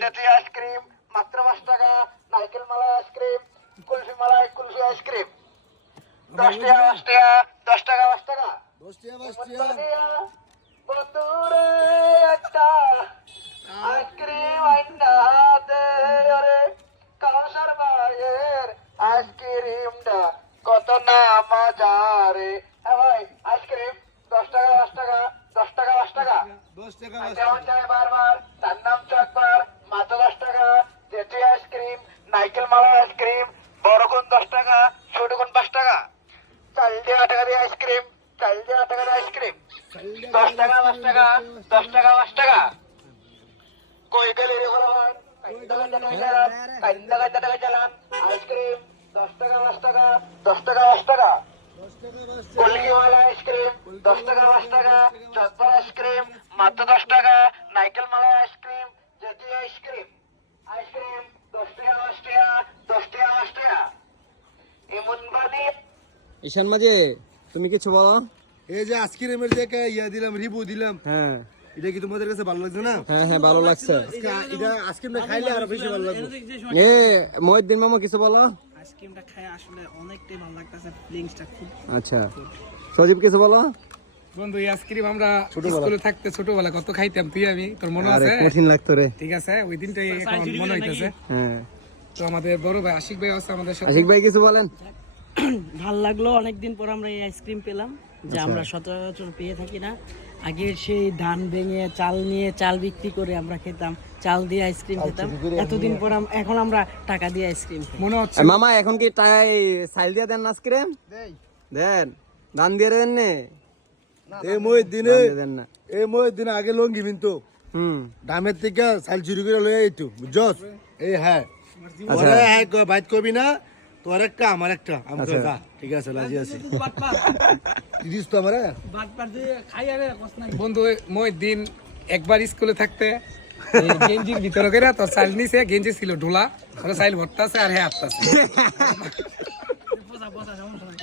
তেঁতুল আইসক্রিম মাত্র 5 টাকা, নারকেল মালাই আইসক্রিম, কুলফি মালাই কুলফি আইসক্রিম 10 টাকা 5 টাকা, 10 টাকা 5 টাকা। বন্ধুরে একটা আইসক্রিম আইনা দে রে, কাউসার ভাইয়ের আইসক্রিমটা কত না মজা রে। হ্যাঁ ভাই, আইসক্রিম 10 টাকা 5 টাকা, 10 টাকা 5 টাকা। যেমন চাই বারবার, তার নাম চকবার, মাত্র 10 টাকা। তেঁতুল আইসক্রিম, নারকেল মালাই আইসক্রিম, বড় কোন 10 টাকা, ছোট কোন 5 টাকা। চাল দিয়ে 8 টাকা দিয়ে আইসক্রিম, চাল দিয়ে 8 টাকা দিয়ে আইসক্রিম 10 টাকা 5 টাকা, 10 টাকা 5 টাকা। কই গেলে রে ভগবান, কাইন্দা কাইন্দা টাকা চালান। আইসক্রিম 10 টাকা 5 টাকা, 10 টাকা 5 টাকা। কলকিওয়ালা আইসক্রিম 10 টাকা 5 টাকা, চকবার আইসক্রিম মাত্র 10 টাকা, নারকেল মালাই আইসক্রিম, জাতীয় আইসক্রিম, আইসক্রিম 10 টাকা 5 টাকা, 10 টাকা 5 টাকা। এমন বানি ঈশান মাঝে তুমি কিছু বলো। এই যে আইসক্রিমের যে ইয়া দিলাম, রিভিউ দিলাম, হ্যাঁ এটা কি তোমাদের কাছে ভালো লাগছে না? হ্যাঁ হ্যাঁ ভালো লাগছে। এটা আইসক্রিমটা খাইলে আরো বেশি ভালো লাগবে। এ মহিউদ্দিন মামা কিছু বলো। আইসক্রিমটা খাই আসলে অনেকটাই ভালো লাগতেছে, ফিলিংসটা খুব। আচ্ছা সজীব কিছু বলো। বন্ধু এই আইসক্রিম আমরা স্কুলে থাকতে ছোটবেলা কত খাইতাম, তুই আমি, তোর মনে আছে? কঠিন লাগতো রে। ঠিক আছে, ওই দিনটাই এখন মনে হইতেছে। হ্যাঁ তো আমাদের বড় ভাই আশিক ভাই আছে আমাদের সাথে। আশিক ভাই কিছু বলেন। ভাল লাগলো, অনেকদিন পর আমরা এই আইসক্রিম পেলাম, যে আমরা সচরাচর পেয়ে থাকি না। আগে সেই ধান ভেঙে চাল নিয়ে চাল বিক্রি করে আমরা খেতাম, চাল দিয়ে আইসক্রিম খেতাম। এতদিন পর এখন আমরা টাকা দিয়ে আইসক্রিম খাই। মনে হচ্ছে মামা এখন কি টাই সাইল দিয়ে দেন না আইসক্রিম? দেন, দান দিয়ে দেন নে। এই মহিউদ্দিনে, দান দিয়ে দেন না। এই মহিউদ্দিনে আগে লঙ্গি মিনতো, হুম দামের থেকে সাল চুরি করে লয়ে আইতো, বুঝছস? এই হ্যাঁ আচ্ছা। ওরে হ্যাঁ বাইট করবি না, তোর একটা আমার একটা, আমি তো যা, ঠিক আছে রাজি আছি। দিস তো আমারে বন্ধু মহিউদ্দিন একবার স্কুলে থাকতে এই গেঞ্জির ভিতরে করে তোর চাইল নিছে, গেঞ্জি ছিল ঢোলা, ওরা চাইল ভরতাছে আর হ্যাঁ আসতেছে।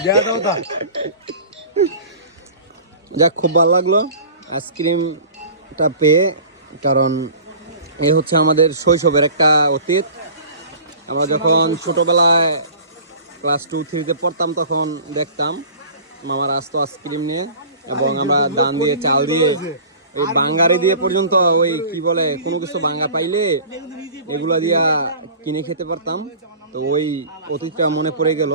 দেয়া দাও তা। যাক খুব ভালো লাগলো আইসক্রিমটা পেয়ে, কারণ এই হচ্ছে আমাদের শৈশবের একটা অতীত। আমরা যখন ছোটবেলায় ক্লাস 2-3-তে পড়তাম তখন দেখতাম মামারা আসতো আইসক্রিম নিয়ে, এবং আমরা দান দিয়ে চাল দিয়ে এই বাঙ্গারি দিয়ে পর্যন্ত ওই কি বলে কোনো কিছু বাঙ্গা পাইলে এগুলা দিয়া কিনে খেতে পারতাম। তো ওই অতীতটা মনে পড়ে গেল।